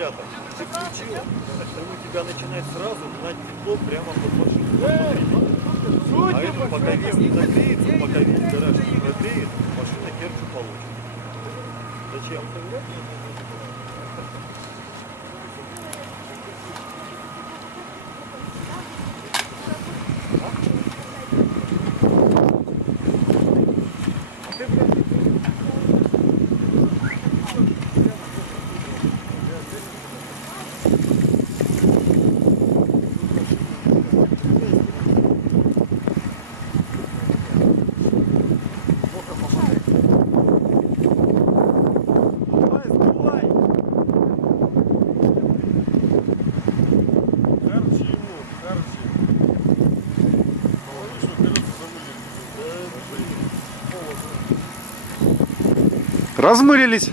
аккумулятор. Ты включил, он у тебя начинает сразу гнать тепло прямо под машину. А это пока вес не нагреется, пока весь гараж не прогреет, машина керчу получит. Зачем? Размылились.